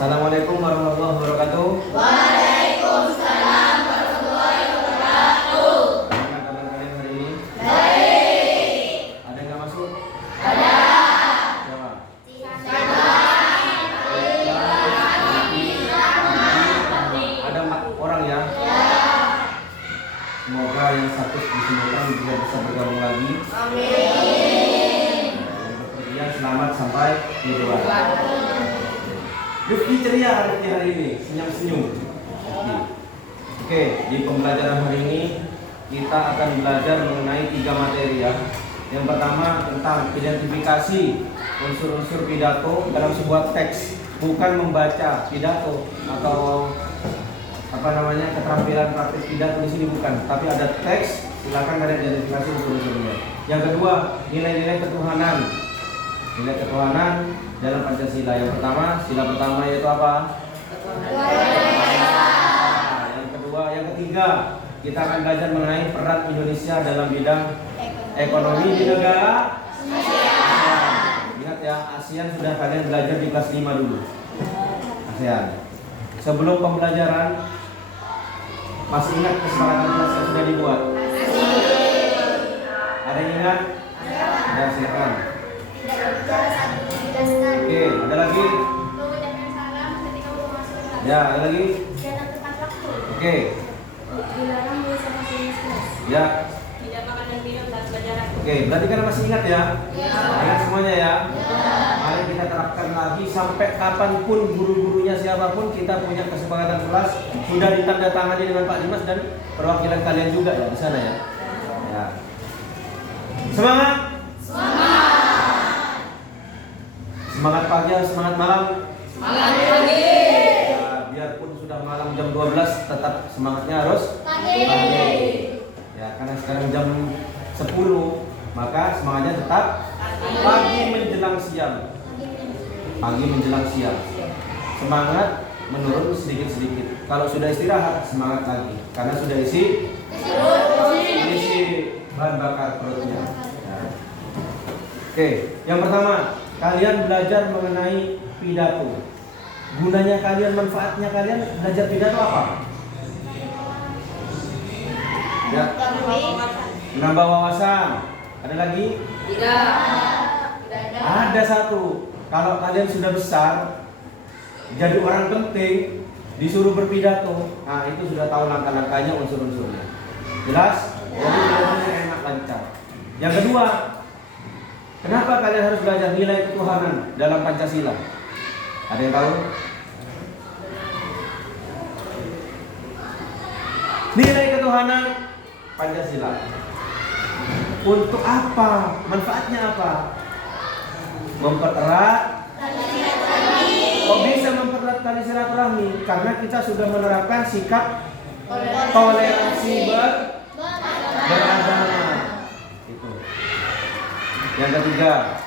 Assalamualaikum warahmatullahi wabarakatuh. Waalaikumsalam warahmatullahi wabarakatuh. Bagaimana kabar kalian hari ini? Baik. Ada yang nggak masuk? Ada. Siapa? Ada 4 orang ya? Semoga yang satu disembuhkan juga bisa bergabung lagi. Amin. Yang berpergian selamat sampai tujuan. Rifki ceria hari ini, senyum-senyum. Oke, di pembelajaran hari ini kita akan belajar mengenai 3 materi ya. Yang pertama tentang identifikasi unsur-unsur pidato dalam sebuah teks, bukan membaca pidato atau keterampilan praktik pidato di sini bukan, tapi ada teks, silakan kalian identifikasi unsur-unsurnya. Yang kedua, nilai-nilai ketuhanan. Nilai ketuhanan dalam Pancasila. Yang pertama, sila pertama yaitu apa? Yang kedua, yang ketiga, kita akan belajar mengenai peran Indonesia dalam bidang ekonomi di negara ASEAN. Ingat ya, ASEAN sudah kalian belajar di kelas 5 dulu. ASEAN. Sebelum pembelajaran, masih ingat kesepakatan kelas yang sudah dibuat? Ada yang ingat? Ya, silakan. Oke, ada lagi? Mengucapkan salam ketika mau masuk kelas. Ya, ada lagi? Datang tepat waktu. Oke. Dilarang bersama kelas. Ya. Tidak makan dan minum saat pelajaran. Oke, berarti kan masih ingat ya? Ya. Ingat semuanya ya? Mari kita terapkan lagi sampai kapanpun guru-gurunya siapapun, kita punya kesepakatan kelas sudah ditandatangani dengan Pak Dimas dan perwakilan kalian juga ya di sana ya. Ya. Semangat! Semangat pagi, semangat malam. Semangat pagi. Ya, biarpun sudah malam jam 12 tetap semangatnya harus Pagi. Ya, karena sekarang jam 10, maka semangatnya tetap pagi menjelang siang. Pagi menjelang siang. Semangat menurun sedikit-sedikit. Kalau sudah istirahat, semangat lagi. Karena sudah isi bahan bakar perutnya. Ya. Oke, yang pertama, kalian belajar mengenai pidato. Gunanya kalian, manfaatnya kalian belajar pidato apa? Ya, menambah wawasan. Ada lagi? Tidak. Ada satu. Kalau kalian sudah besar, jadi orang penting, disuruh berpidato, nah itu sudah tahu langkah-langkahnya, unsur-unsurnya. Jelas? Jadi pidatonya enak, lancar. Yang kedua, kenapa kalian harus belajar nilai ketuhanan dalam Pancasila? Ada yang tahu? Nilai ketuhanan Pancasila. Untuk apa? Manfaatnya apa? Mempererat. Kok bisa mempererat tali silaturahmi? Karena kita sudah menerapkan sikap toleransi beragama. Itu. Yang ketiga,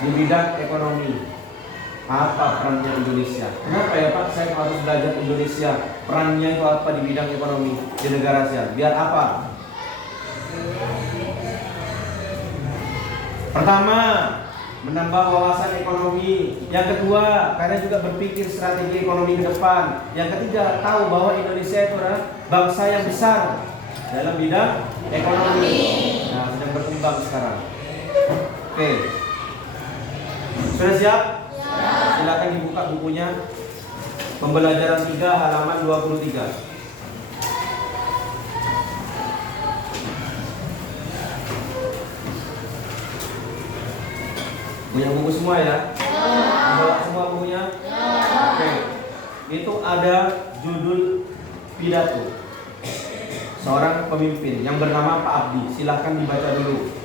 di bidang ekonomi. Apa perannya Indonesia? Kenapa ya Pak saya harus belajar Indonesia? Perannya itu apa di bidang ekonomi di negara ASEAN? Biar apa? Pertama, menambah wawasan ekonomi. Yang kedua, kalian juga berpikir strategi ekonomi ke depan. Yang ketiga, tahu bahwa Indonesia itu adalah bangsa yang besar dalam bidang ekonomi. Nah, sedang berkembang sekarang. Oke. Sudah siap? Silakan dibuka bukunya. Pembelajaran 3 halaman 23. Punya buku semua ya? Bawa semua bukunya? Oke. Itu ada judul pidato seorang pemimpin yang bernama Pak Abdi. Silahkan dibaca dulu.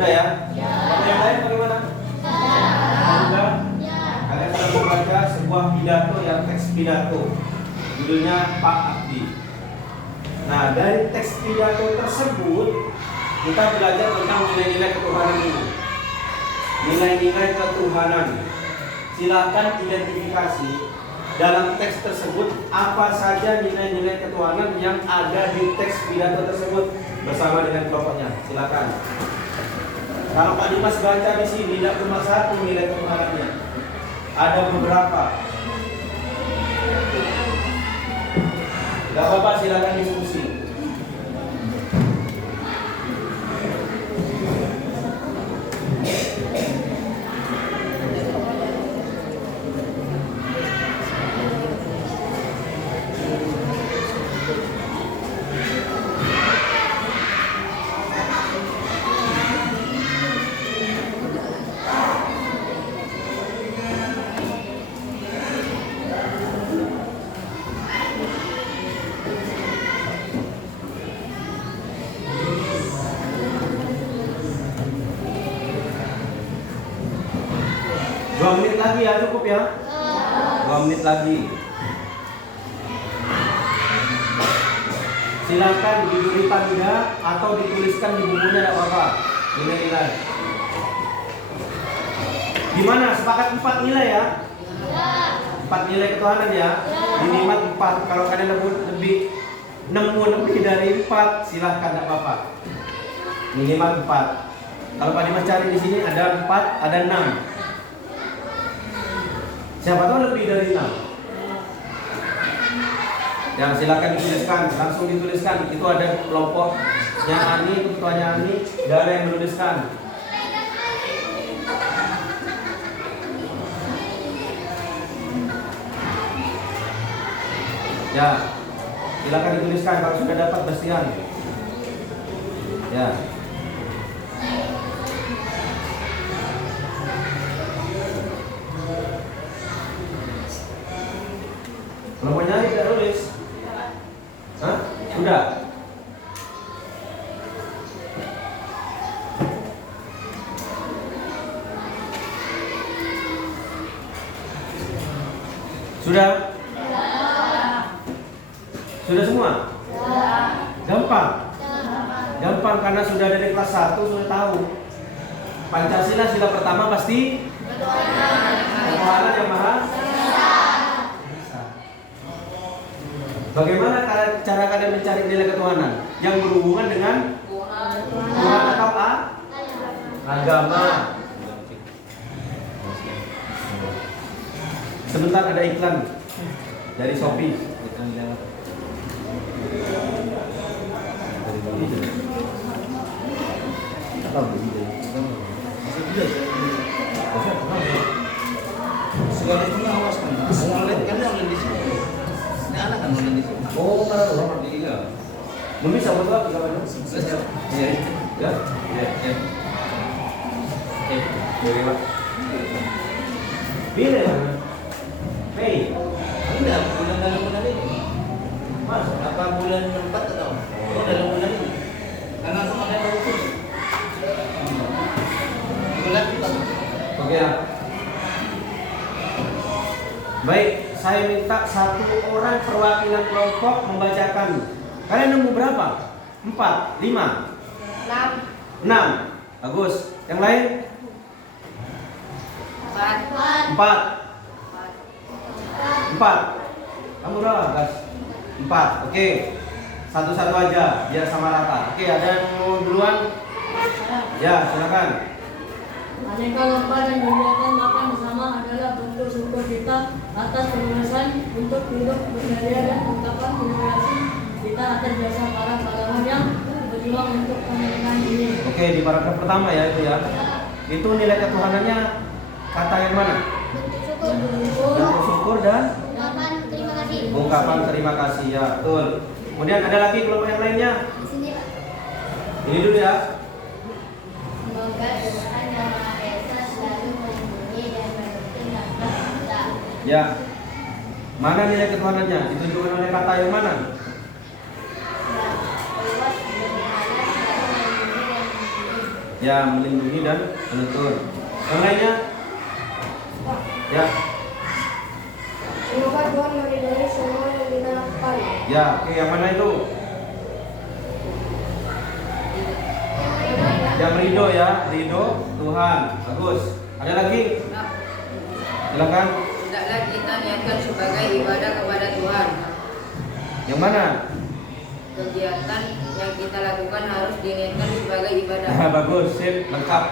Sudah ya? Kalau yang lain bagaimana? Sudah? Kalian telah membaca sebuah pidato yang teks pidato. Judulnya Pak Abdi. Nah, dari teks pidato tersebut kita belajar tentang nilai-nilai ketuhanan ini. Nilai-nilai ketuhanan. Silakan identifikasi dalam teks tersebut apa saja nilai-nilai ketuhanan yang ada di teks pidato tersebut bersama dengan kelompoknya. Silakan. Kalau Pak Dimas baca di sini tidak cuma satu nilai ketuhanannya, ada beberapa. Tidak apa-apa, silakan diskusi. Dua menit lagi ya, cukup ya? 2 menit lagi. Silakan diberi tanda atau dituliskan di bukunya, tidak apa-apa. Nilai-nilai. Gimana? Sepakat 4 nilai ya? 4 nilai ketuhanan ya? Minimal 4. Kalau kalian nemu lebih dari 4, silahkan, tidak apa-apa. Minimal 4. Kalau Pak Dimas cari di sini ada 4, ada 6. Siapa tahu lebih dari 6. Ya, silakan dituliskan, langsung dituliskan. Itu ada kelompoknya Ani, ketuanya Ani, dan ada yang menuliskan. Ya, silakan dituliskan kalau sudah dapat Bastian. Ya. Kelompoknya tidak tulis. Hah? Sudah. Sudah? Sudah semua? Gampang? Gampang karena sudah dari kelas 1 sudah tahu. Pancasila sila pertama pasti ketuhanan yang maha. Bagaimana cara kalian mencari nilai ketuhanan? Yang berhubungan dengan Tuhan atau agama. Sebentar ada iklan dari Shopee. Segala itu awas kan. Segala kan online di sini. Ini anak kan online di sini. Oh, kalau Iya. belum bisa buat apa kamu? Iya. Ya, Iya. dari mana? Pilih mana? Hey, Enggak, dalam bulan ini. mas, Apa bulan 4 atau? Oh, dalam bulan ini. Karena langsung ada yang baru. Bulan 4. oke ya. Baik, saya minta 1 orang perwakilan kelompok membacakan. Kalian nemu berapa? 4, 5, 6. Bagus. Yang lain? 4. Kamu berapa, Gas? 4. Oke. Satu-satu aja biar sama rata. Oke, ada yang mau duluan? Ya, silakan. Aneka lomba dan kegiatan makan bersama adalah bentuk syukur kita atas penugasan untuk hidup berdaya dan ungkapan generasi kita atas jasa para pahlawan yang berjuang untuk kemerdekaan ini. Oke, di paragraf pertama ya itu ya. Itu nilai ketuhanannya kata yang mana? Bentuk syukur dan Terima kasih. ungkapan terima kasih ya, betul. Kemudian ada lagi kelompok yang lainnya. Di sini, Pak. Ini dulu ya. Semoga Tuhan Yang Maha Esa selalu melindungi dan mendukung langkah kita. Ya. Mana nilai ketuhanannya? Ditunjukkan oleh kata yang mana? Allah Subhanahu wa Ta'ala selalu melindungi dan melindungi. Ya, melindungi dan menuntun. Yang lainnya? Ya. Semoga Tuhan meridai semua yang kita lakukan. Ya, oke, yang mana itu? Yang ridho ya, ridho Tuhan. Bagus. Ada lagi? Silakan. Hendaklah kita niatkan sebagai ibadah kepada Tuhan. Yang mana? Kegiatan yang kita lakukan harus diniatkan sebagai ibadah. Nah, bagus, sip, lengkap.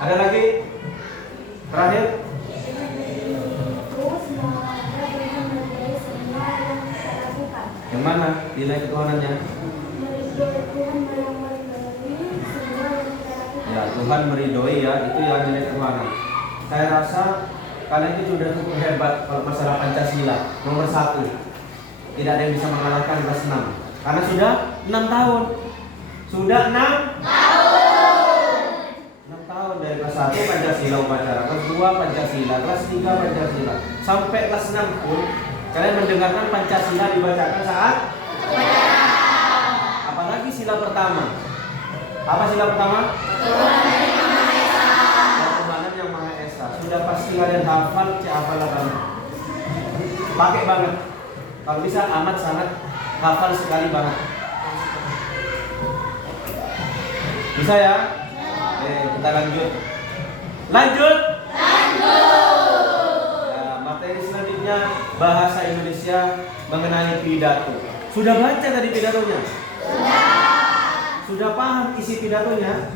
Ada lagi? Terakhir? Terus semoga Tuhan meridai semua yang kita lakukan. Yang mana nilai ketuhanannya? Meridai Tuhan yang meridai semua yang kita lakukan. Ya, Tuhan meridhoi ya, itu yang nilai ketuhanan. Saya rasa kalian itu sudah cukup hebat kalau masalah Pancasila. Nomor 1. Tidak ada yang bisa mengalahkan kelas 6. Karena sudah 6 tahun. Sudah 6 tahun dari kelas 1 Pancasila upacara, kelas 2 Pancasila, kelas 3 Pancasila. Sampai kelas 6 pun kalian mendengarkan Pancasila dibacakan saat upacara. Apalagi sila pertama. Apa sila pertama? Ketuhanan yang Maha Esa. Sudah pasti kalian hafal, hafal banget. Pakai banget. Kalau bisa amat sangat hafal sekali banget. Bisa ya? Oke, kita lanjut. Lanjut. Ya, materi selanjutnya bahasa Indonesia mengenai pidato. Sudah baca tadi pidatonya? Sudah paham isi pidatonya?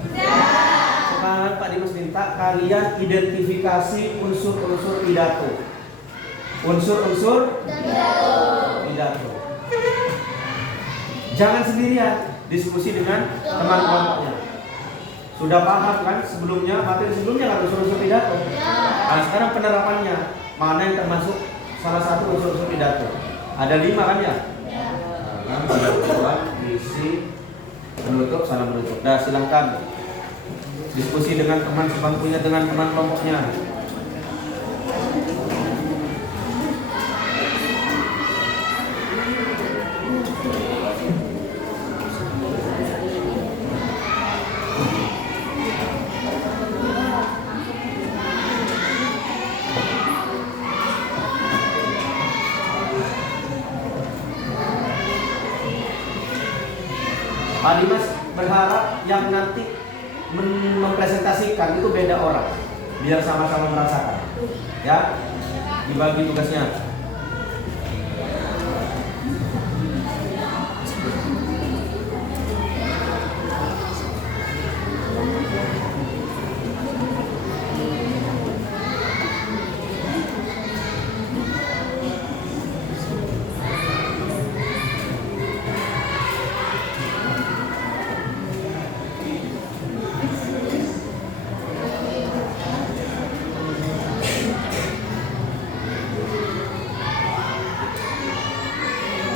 Sekarang Pak Dimas minta kalian identifikasi unsur-unsur pidato. Unsur-unsur pidato. Jangan sendirian, diskusi dengan teman kelompoknya. Sudah paham kan sebelumnya, materi sebelumnya kan unsur-unsur pidato. Nah, sekarang penerapannya, mana yang termasuk salah satu unsur-unsur pidato? Ada 5 kan ya? Nah, isi, penutup, salam menutup. Nah, silahkan diskusi dengan teman sebangkunya, dengan teman kelompoknya. Pak Dimas berharap yang nanti mempresentasikan itu beda orang, biar sama-sama merasakan. Ya, dibagi tugasnya.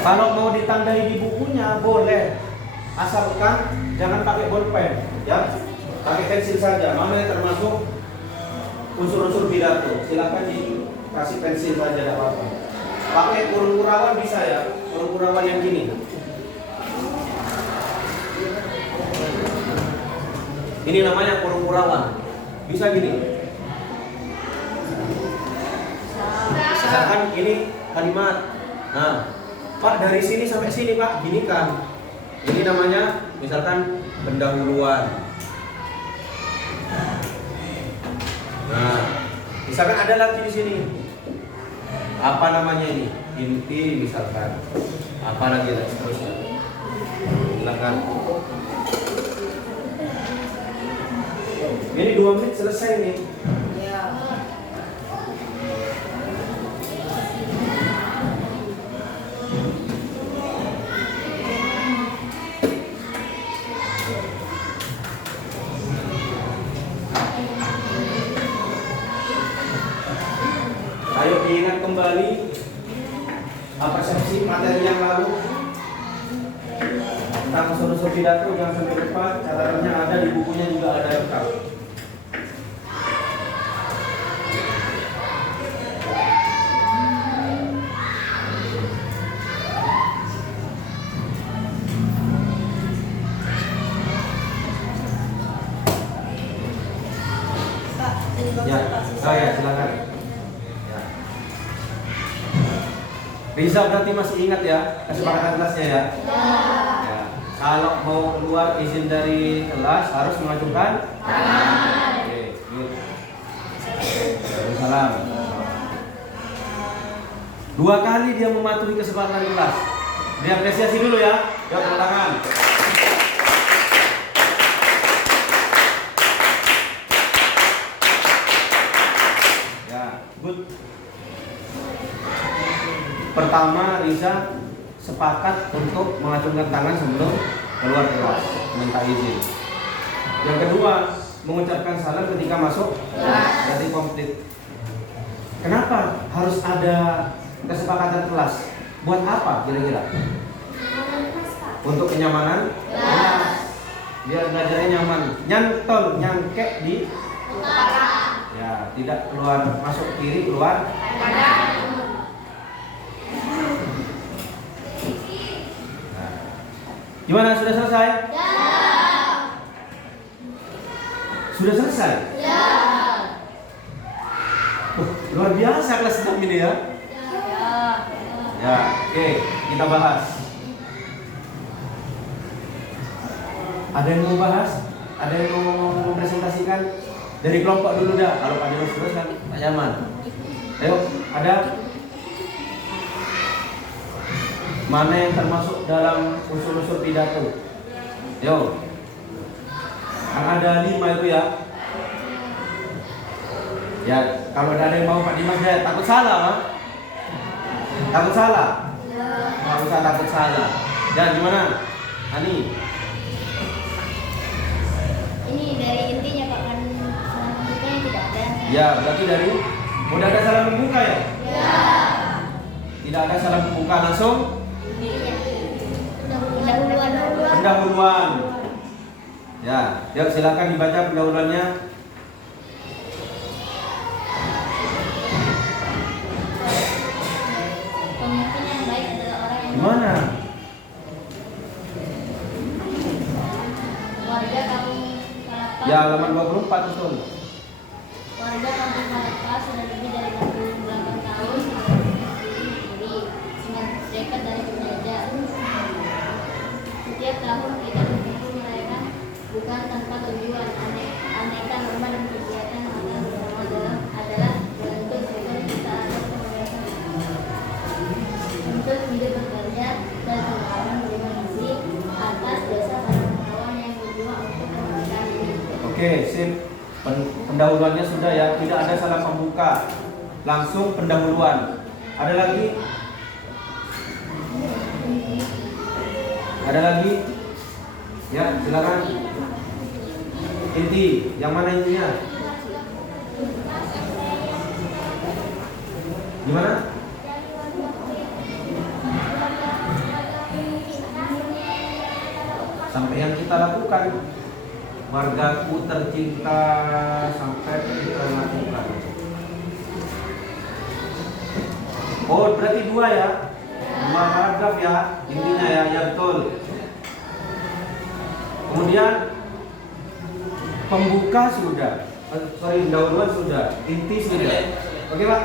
Kalau mau ditandai di bukunya boleh, asalkan jangan pakai bolpen, ya, pakai pensil saja. Mana yang termasuk unsur-unsur pidato, silakan dikasih pensil saja, tidak apa-apa. Pakai kurung-kurawan bisa ya, kurung-kurawan yang gini. Ini namanya kurung-kurawan, bisa gini. Misalkan ini kalimat, nah. Pak, dari sini sampai sini Pak, gini kan. Ini namanya misalkan pendahuluan. Nah, misalkan ada lagi di sini. Apa namanya ini? Inti misalkan. Apa lagi dan seterusnya. Silakan. Ini 2 menit selesai nih. Ya. Ayo diingat kembali persepsi materi yang lalu tentang unsur-unsur pidato, jangan sampai lupa. Catatannya ada di bukunya, juga ada lengkap. Riza berarti masih ingat ya kesepakatan kelasnya ya? Ya. Kalau mau keluar izin dari kelas harus mengajukan tangan. Oke, good. Salam. 2 kali dia mematuhi kesepakatan kelas. Diapresiasi dulu ya. Yuk, tepuk tangan. Ya, good. Pertama, Riza sepakat untuk mengacungkan tangan sebelum keluar kelas, minta izin. Yang kedua, mengucapkan salam ketika masuk kelas. Jadi komplit. Kenapa harus ada kesepakatan kelas? Buat apa kira-kira? Untuk kenyamanan kelas. Biar belajarnya nyaman. Nyantol, nyangkek di ya, tidak keluar masuk kiri, keluar kanan. Gimana? Sudah selesai? Ya. Sudah selesai? Ya. Luar biasa kelas 6 ini ya. Ya, oke, kita bahas. Ada yang mau bahas? Ada yang mau mempresentasikan? Dari kelompok dulu dah. Kalau Pak Dimas terus kan Pak Yaman. Ayo, ada? Mana yang termasuk dalam unsur-unsur pidato? Yo. Ada 5 itu ya. Ya, kalau ada yang mau Pak Dimas ya, takut salah, Pak. Takut salah? Nggak usah takut salah. Dan gimana? Ani? Ini dari intinya Pak, kan salam pembukanya tidak ada. Ya, berarti dari udah ada salam pembuka ya? Ya. Tidak ada salam pembuka, langsung pendahuluan. Ya, yuk silakan dibaca pendahuluannya. Pemimpin yang baik adalah orang yang Gimana? warga kampung Kalapa. Ya, halaman 24 betul. Warga kampung Kalapa sudah lebih dari 68 tahun berdiri dekat dari penjajah. Setiap tahun kita berkumpul merayakan bukan tanpa tujuan. Aneka norma dan kegiatan yang bersama adalah bentuk sebagai kita ada pembebasan untuk hidup bekerja dan pengalaman berkomunikasi atas jasa para pahlawan yang berjuang untuk kemerdekaan ini. Oke, sip. Pendahuluannya sudah ya, tidak ada salam pembuka. Langsung pendahuluan. Ada lagi? Ada lagi? Ya, silakan. Inti, yang mana intinya? Gimana? Sampai yang kita lakukan. Wargaku tercinta sampai kita lakukan. Oh, berarti 2 ya? 2 paragraf ya, intinya ya, ya betul. Kemudian pembuka sudah, pendahuluan sudah, inti sudah. Oke Pak?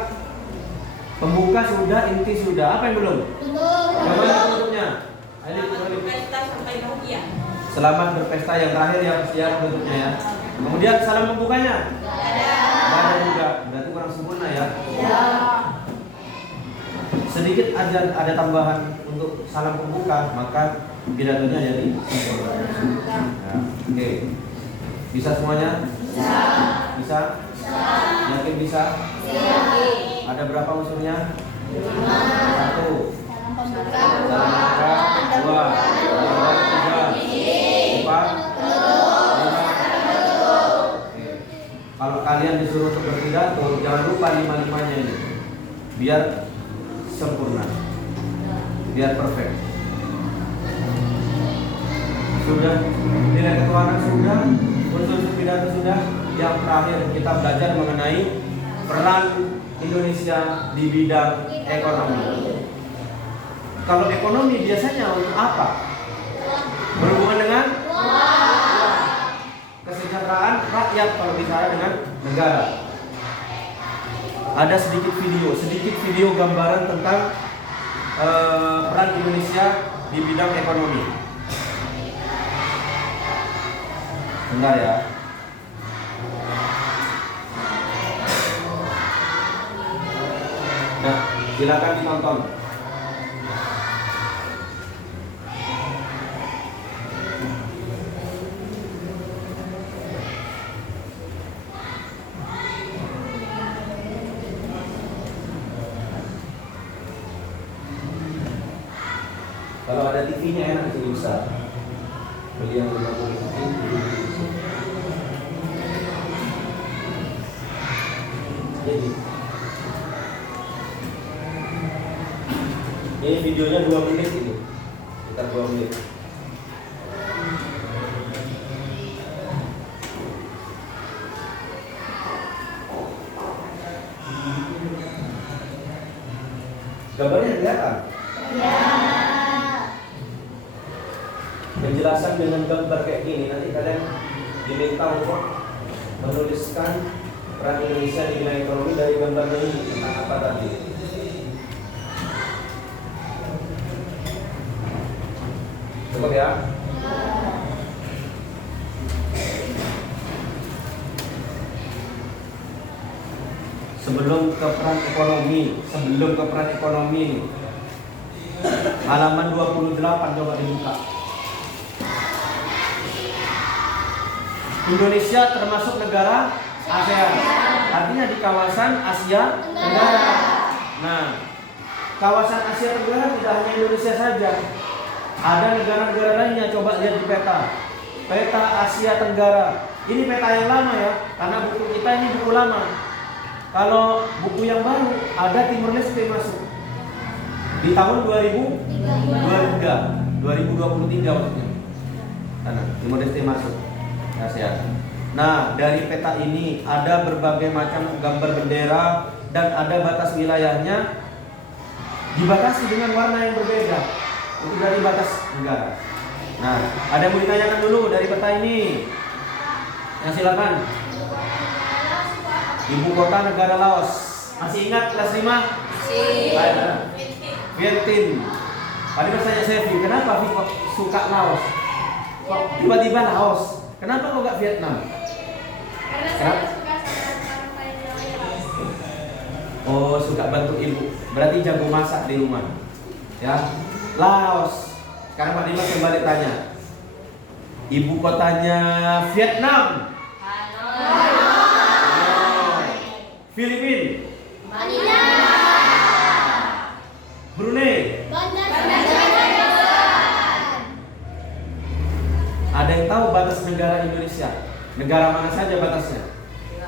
Pembuka sudah, inti sudah. Apa yang belum? Bagaimana bentuknya? Berpesta sampai bahagia. Selamat berpesta yang terakhir yang siap bentuknya ya. Kemudian salam pembukanya? Tidak ada juga. Berarti kurang sempurna ya? Sedikit ada tambahan untuk salam pembuka, maka pidatonya jadi sempurna. Ya, oke. Bisa semuanya? Bisa? Yakin bisa? Ada berapa unsurnya? 1. Salam pembuka, Salam pembuka. 2, 3, 4, 5. Oke. Kalau kalian disuruh untuk berpidato, jangan lupa 5-5-nya ini, biar sempurna, biar perfect. Sudah, nilai ketuhanan sudah, unsur pidato sudah. Yang terakhir kita belajar mengenai peran Indonesia di bidang ekonomi. Kalau ekonomi biasanya untuk apa? Berhubungan dengan kesejahteraan rakyat kalau bicara dengan negara. Ada sedikit video gambaran tentang peran Indonesia di bidang ekonomi. Bentar ya. Nah, silakan ditonton. Kalau ada TV-nya enak di sini besar. Beli yang 50 inci. Jadi ini videonya 2 menit ini. Sekitar 2 menit. Gambarnya kelihatan? Penjelasan dengan gambar kayak gini, nanti kalian diminta untuk menuliskan peran Indonesia di bidang ekonomi dari gambar ini tentang apa tadi. Coba ya. Sebelum ke peran ekonomi, halaman 28 coba dibuka. Indonesia termasuk negara ASEAN, artinya di kawasan Asia Tenggara. Nah, kawasan Asia Tenggara tidak hanya Indonesia saja, ada negara-negara lainnya. Coba lihat di peta Asia Tenggara. Ini peta yang lama ya, karena buku kita ini buku lama. Kalau buku yang baru ada Timor Leste masuk di tahun 2023 maksudnya. Karena Timor Leste masuk ASEAN. Nah, dari peta ini ada berbagai macam gambar bendera dan ada batas wilayahnya dibatasi dengan warna yang berbeda. Itu dari batas negara. Nah, ada yang mau ditanyakan dulu dari peta ini? Ya, silakan. Ibu kota negara Laos. Masih ingat kelas 5? Masih. Vietnam. Tadi pas tanya Sevi, kenapa Vi kok suka Laos? Kok tiba-tiba Laos? Kenapa kok gak Vietnam? Karena saya suka sama Laos. Oh, suka bantu ibu. Berarti jago masak di rumah. Ya. Laos. Sekarang Pak Dimas kembali tanya. Ibu kotanya Vietnam. Filipina. Manila. Brunei. Bandar. Ada yang tahu batas negara Indonesia? Negara mana saja batasnya?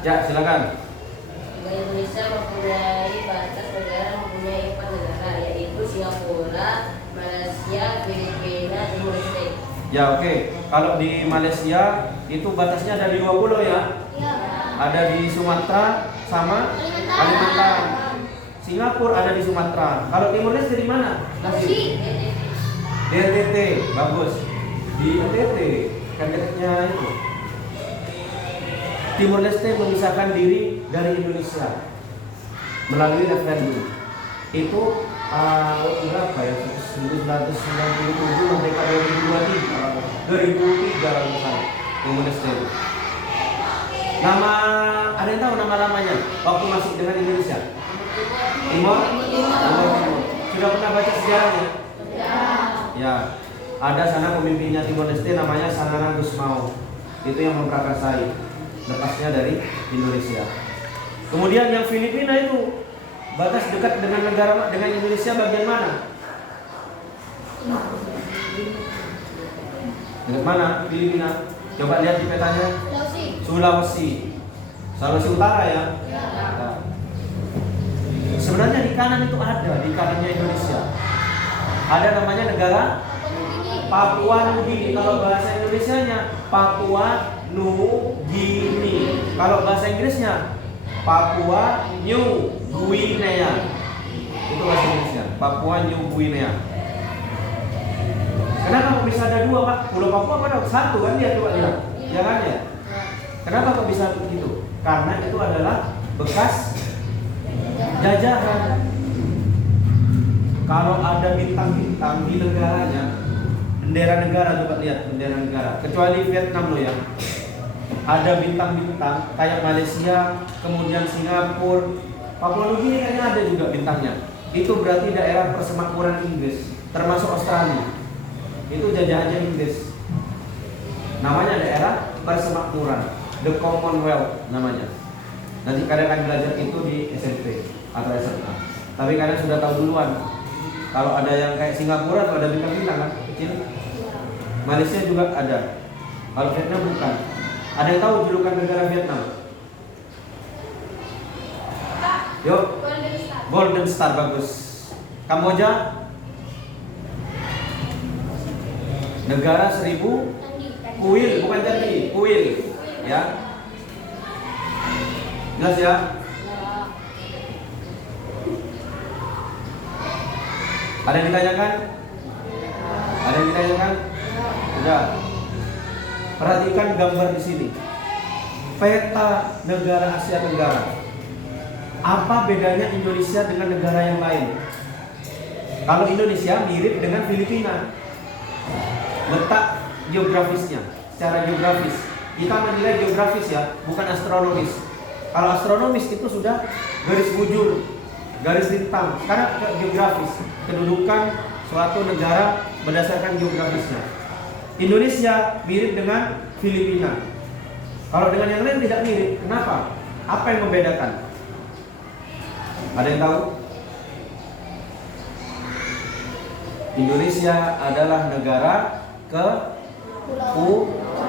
Ya, silakan. Negara Indonesia mempunyai batas negara, mempunyai 4 negara, yaitu Singapura, Malaysia, Filipina, Timor Leste. Ya, oke. Kalau di Malaysia itu batasnya ada di 2 pulau ya. Ya. Ada di Sumatera sama Kalimantan. Singapura ada di Sumatera. Kalau Timor Leste di mana? Aussie. Di NTT, bagus. Di NTT, kan dekatnya itu. Timor Leste memisahkan diri dari Indonesia melalui referendum. Itu berapa ya? 1997 merdeka 2003 kalau misalnya Timor Leste. Nama ada yang tahu nama-namanya waktu masuk dengan Indonesia? Timor. Sudah pernah baca sejarahnya? Ya. Ada sana pemimpinnya Timor Leste namanya Sanana Gusmao. Itu yang memprakarsai lepasnya dari Indonesia. Kemudian yang Filipina itu batas dekat dengan Indonesia bagian mana? Dekat mana Filipina? Coba lihat di petanya. Sulawesi Utara ya. Nah. Sebenarnya di kanan itu ada, di kanannya Indonesia ada namanya negara Papua Nugini. Kalau bahasa Indonesianya Papua Nugini. Kalau bahasa Inggrisnya Papua New Guinea. Itu bahasa Indonesia, Papua New Guinea. Kenapa kok bisa ada 2, Pak? Pulau Papua kan ada 1 kan dia, coba lihat. Ya kan ya? Kenapa kok bisa begitu? Karena itu adalah bekas jajahan. kalau ada bintang-bintang di negaranya, bendera negara, coba lihat bendera negara. Kecuali Vietnam loh ya. Ada bintang-bintang kayak Malaysia, kemudian Singapura, Papua Nugini kayaknya ada juga bintangnya. Itu berarti daerah persemakmuran Inggris, termasuk Australia. Itu jajahannya Inggris. Namanya daerah persemakmuran, The Commonwealth namanya. Nanti kalian akan belajar itu di SMP atau SMA. Tapi kalian sudah tahu duluan. Kalau ada yang kayak Singapura atau ada bintang-bintang kan kecil. Malaysia juga ada. Kalau Vietnam bukan. Ada yang tahu julukan negara Vietnam? Yuk. Golden Star bagus. Kamboja? Negara 1000 kuil, bukan jadi kuil, ya. Jelas ya? Ada yang ditanyakan? Ada yang ditanyakan? Sudah. Perhatikan gambar di sini. Peta negara Asia Tenggara. Apa bedanya Indonesia dengan negara yang lain? Kalau Indonesia mirip dengan Filipina. Letak geografisnya, secara geografis. Kita menilai geografis ya, bukan astronomis. Kalau astronomis itu sudah garis bujur, garis lintang. Karena geografis, kedudukan suatu negara berdasarkan geografisnya. Indonesia mirip dengan Filipina. Kalau dengan yang lain tidak mirip. Kenapa? Apa yang membedakan? Ada yang tahu? Indonesia adalah negara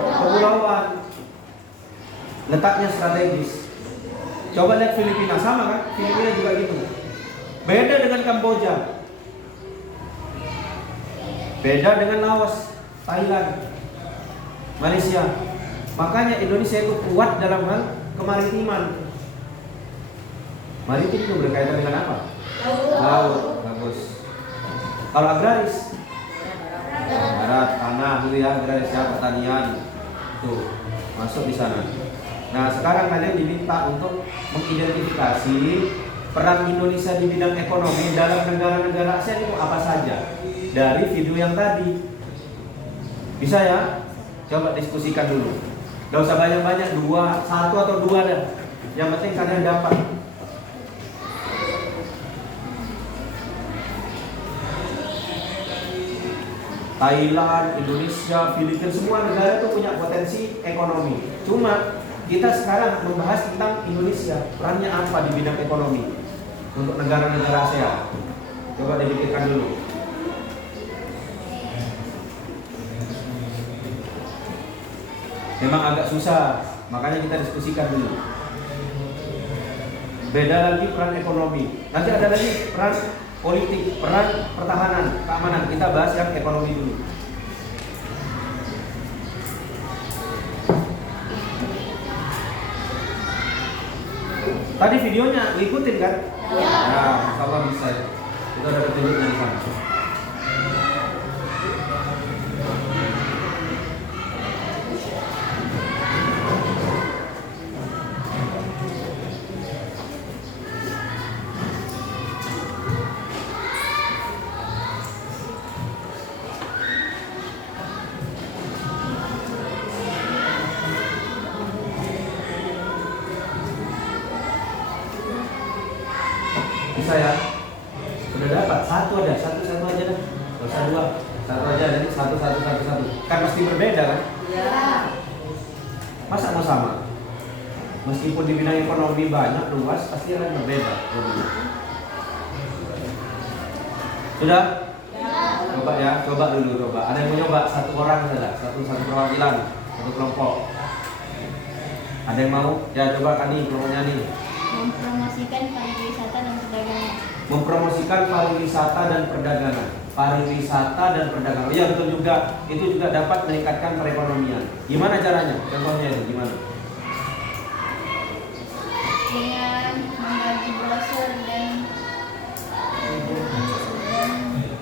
kepulauan. Letaknya strategis. Coba lihat Filipina, sama kan? Filipina juga gitu. Beda dengan Kamboja. Beda dengan Laos, Thailand, Malaysia. Makanya Indonesia itu kuat dalam hal kemaritiman. Maritim itu berkaitan dengan apa? Laut. Bagus. Kalau agraris, darat, tanah, itu ya, agraris ya, pertanian. Tuh, masuk di sana. Nah, sekarang kalian diminta untuk mengidentifikasi peran Indonesia di bidang ekonomi dalam negara-negara ASEAN itu apa saja dari video yang tadi. Bisa ya? Coba diskusikan dulu. Gak usah banyak-banyak, satu atau dua dah. Yang penting kalian dapat. Thailand, Indonesia, Filipina, semua negara itu punya potensi ekonomi. Cuma kita sekarang membahas tentang Indonesia, perannya apa di bidang ekonomi untuk negara-negara ASEAN. Coba dipikirkan dulu. Memang agak susah, makanya kita diskusikan dulu. Beda lagi peran ekonomi. Nanti ada lagi peran politik, peran pertahanan, keamanan. Kita bahas yang ekonomi dulu. Tadi videonya ngikutin kan? Ya. Nah, insya bisa. Itu ada petunjuknya di sana. Bisa ya? Udah dapat? Satu aja dah. Gak usah dua. Satu aja, jadi satu. Kan pasti berbeda kan? Ya. Masa mau sama? Meskipun di bidang ekonomi banyak, luas, pasti akan berbeda. Sudah? Ya. Coba ya, coba dulu. Ada yang mau nyoba? Satu orang saja, satu perwakilan, satu kelompok. Ada yang mau? Ya coba kan nih, kelompoknya nih. Mempromosikan pariwisata dan perdagangan. Mempromosikan pariwisata dan perdagangan. Pariwisata dan perdagangan. Iya betul juga. Itu juga dapat meningkatkan perekonomian. Gimana caranya? Contohnya itu gimana? Dengan membagi brosur dan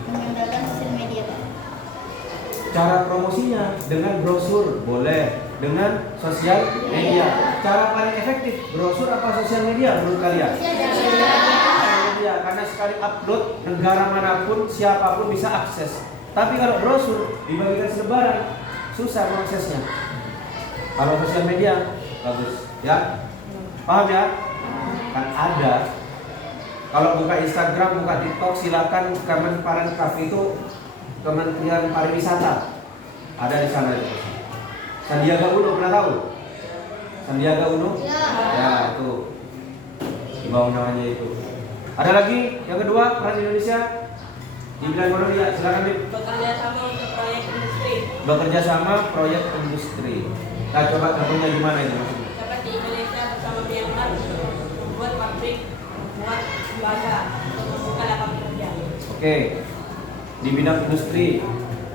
menggunakan sosial media. Cara promosinya dengan brosur boleh, dengan sosial media. Cara paling efektif brosur apa sosial media menurut kalian? Sosial media. ya, karena sekali upload negara manapun siapapun bisa akses. Tapi kalau brosur dibagikan selebaran susah mengaksesnya. Kalau sosial media bagus, ya. Paham ya? Kan ada. Kalau buka Instagram, buka TikTok, silakan Kemenparan Cafe itu Kementerian Pariwisata. Ada di sana itu. Sandiaga Uno pernah tahu? Sandiaga Uno? Ya, itu. Di bawah namanya itu. Ada lagi yang kedua, peran Indonesia di bidang ekonomi ya, silakan Bib. Bekerja sama untuk proyek industri. Bekerja sama proyek industri. Nah, coba contohnya gimana itu maksudnya? Seperti Indonesia bersama Myanmar untuk membuat pabrik, membuat juaga, untuk membuka lapangan kerja. Oke. Di bidang industri,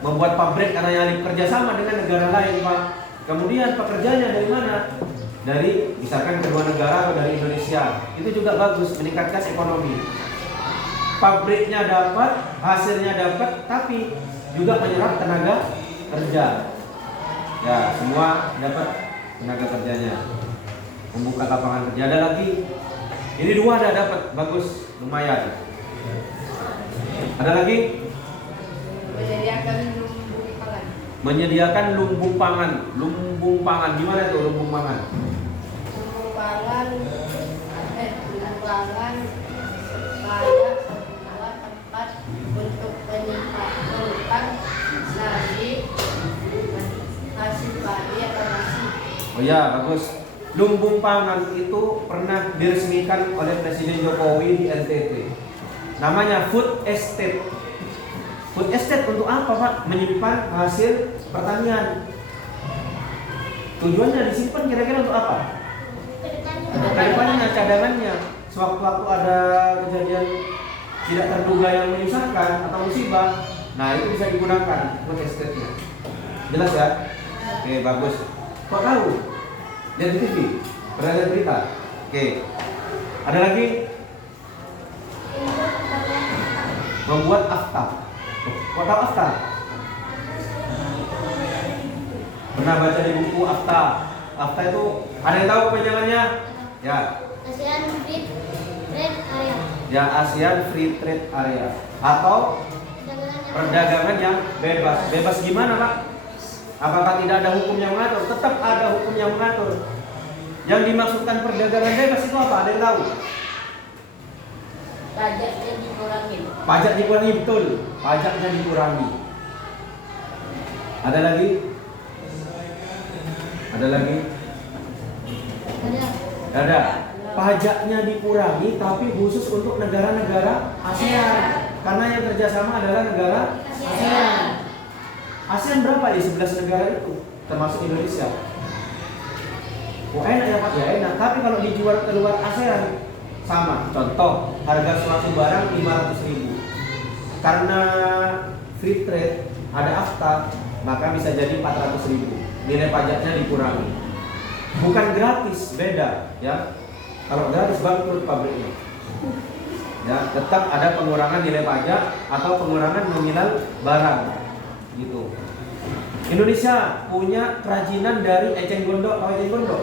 membuat pabrik karena yang kerjasama dengan negara lain, Pak. Kemudian pekerjanya dari mana? Dari misalkan kedua negara atau dari Indonesia. Itu juga bagus, meningkatkan ekonomi. Pabriknya dapat, hasilnya dapat, tapi juga menyerap tenaga kerja. Ya, semua dapat tenaga kerjanya. Membuka lapangan kerja. Ada lagi. Ini dua ada dapat, bagus, lumayan. Ada lagi? Menyediakan lumbung pangan. Menyediakan lumbung pangan. Lumbung pangan, gimana tuh lumbung pangan? Lumbung pangan pada sebuah tempat untuk menyimpan nasi, hasil padi atau nasi. Oh ya, bagus. Lumbung pangan itu pernah diresmikan oleh Presiden Jokowi di NTT. Namanya food estate. Food estate untuk apa, Pak? Menyimpan hasil pertanian. Tujuannya disimpan kira-kira untuk apa? Kedepannya, cadangannya. Sewaktu-waktu ada kejadian tidak terduga yang menyusahkan atau musibah, nah itu bisa digunakan food estate-nya. Jelas ya? Oke, bagus. Kok tahu? Lihat di TV, pernah lihat berita. Oke. Ada lagi? Membuat akta. Kok tahu akta? Pernah baca di buku akta. Akta itu ada yang tahu kepanjangannya? Ya. ASEAN Free Trade Area. Ya, ASEAN Free Trade Area atau perdagangan yang bebas. Bebas gimana, Pak? Apakah tidak ada hukum yang mengatur? Tetap ada hukum yang mengatur. Yang dimaksudkan perdagangan bebas itu apa? Ada yang tahu? Pajaknya dikurangi. Pajak dikurangi, betul. Pajaknya dikurangi. Ada lagi? Ada lagi? Ada. Pajaknya dikurangi, tapi khusus untuk negara-negara ASEAN. Karena yang kerjasama adalah negara ASEAN. ASEAN berapa ya? 11 negara itu, termasuk Indonesia. Oh enak ya Pak, ya enak. Tapi kalau dijual keluar ASEAN sama. Contoh, harga suatu barang 500.000. Karena free trade ada akta, maka bisa jadi 400.000. Nilai pajaknya dikurangi. Bukan gratis, beda ya. Kalau gratis bangkrut pabriknya. Ya, tetap ada pengurangan nilai pajak atau pengurangan nominal barang. Gitu. Indonesia punya kerajinan dari eceng gondok. Tahu eceng gondok?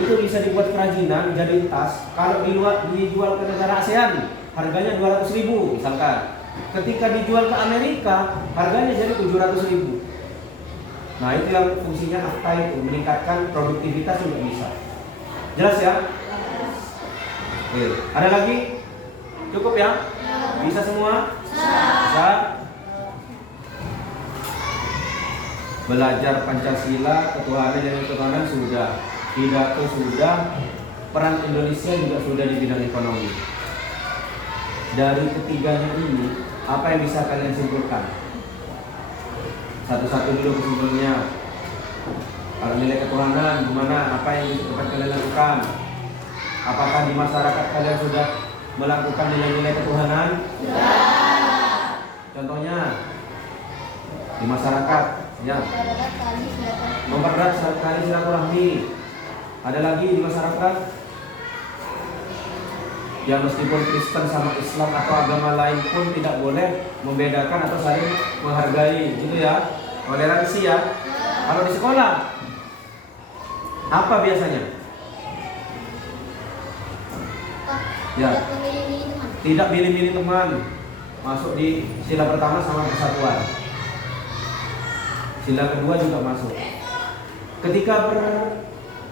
Itu bisa dibuat kerajinan jadi tas. Kalau dijual ke negara ASEAN harganya 200.000 misalkan. Ketika dijual ke Amerika harganya jadi 700.000. Nah itu yang fungsinya akta itu, meningkatkan produktivitas juga bisa. Jelas ya? Oke. Ada lagi? Cukup ya? Bisa semua? Bisa. Belajar Pancasila, ketuhanan dan ketuhanan sudah. Pidato sudah. Peran Indonesia juga sudah di bidang ekonomi. Dari ketiganya ini, apa yang bisa kalian simpulkan? Satu-satu dulu kesimpulannya. Kalau nilai ketuhanan, gimana? Apa yang dapat kalian lakukan? Apakah di masyarakat kalian sudah melakukan nilai-nilai ketuhanan? Contohnya di masyarakat, ya. Mempererat tali silaturahmi. Ada lagi di masyarakat yang meskipun Kristen sama Islam atau agama lain pun tidak boleh membedakan atau saling menghargai, gitu ya. Toleransi ya. Kalau di sekolah apa biasanya? Ya. Tidak milih-milih teman. Masuk di sila pertama sama persatuan. Sila kedua juga masuk. Ketika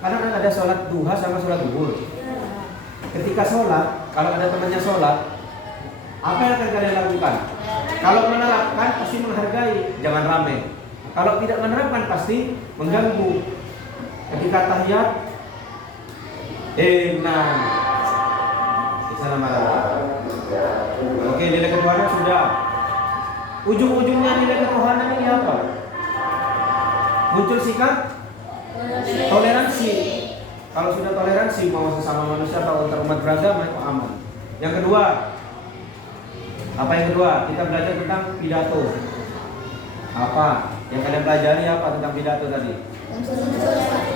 kadang ada sholat duha sama sholat zuhur. Ketika sholat, kalau ada temannya sholat, apa yang akan kalian lakukan? Kalau menerapkan pasti menghargai, jangan rame. Kalau tidak menerapkan pasti mengganggu. Ketika tahiyat, Assalamualaikum. Oke, nilai ketuhanan sudah. Ujung-ujungnya nilai ketuhanan ini apa? Muncul sikap toleransi. Kalau sudah toleransi mau sesama manusia atau antar umat beragama itu aman. Yang kedua, apa yang kedua? Kita belajar tentang pidato. Apa yang kalian pelajari apa tentang pidato tadi?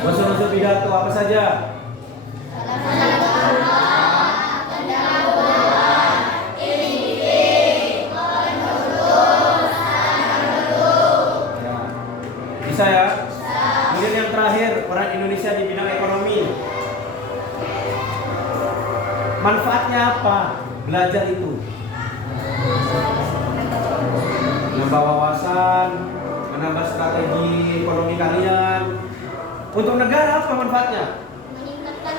Unsur-unsur pidato apa saja? Ya. Bisa ya? Kemudian yang terakhir, peran Indonesia di bidang ekonomi. Manfaatnya apa? Belajar itu. Menambah wawasan, menambah strategi ekonomi kalian. Untuk negara apa manfaatnya?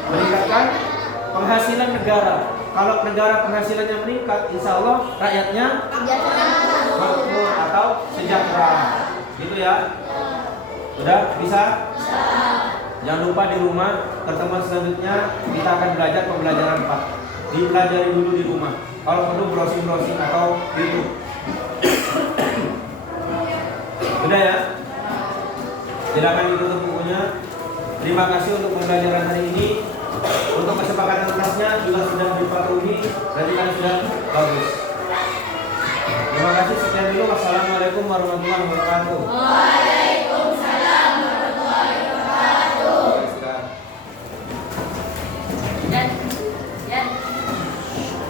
Meningkatkan penghasilan negara. Kalau negara penghasilannya meningkat, insya Allah rakyatnya makmur atau sejahtera. Gitu ya? Sudah? Bisa? Jangan lupa di rumah pertemuan selanjutnya kita akan belajar pembelajaran 4. Dipelajari dulu di rumah. Kalau perlu browsing-browsing atau YouTube. Sudah ya? Silakan ditutup bukunya. Terima kasih untuk pembelajaran hari ini. Untuk kesepakatan kelasnya juga sudah dipatuhi. Berarti kan sudah bagus. Terima kasih. Sekian dulu. Wassalamualaikum warahmatullahi wabarakatuh.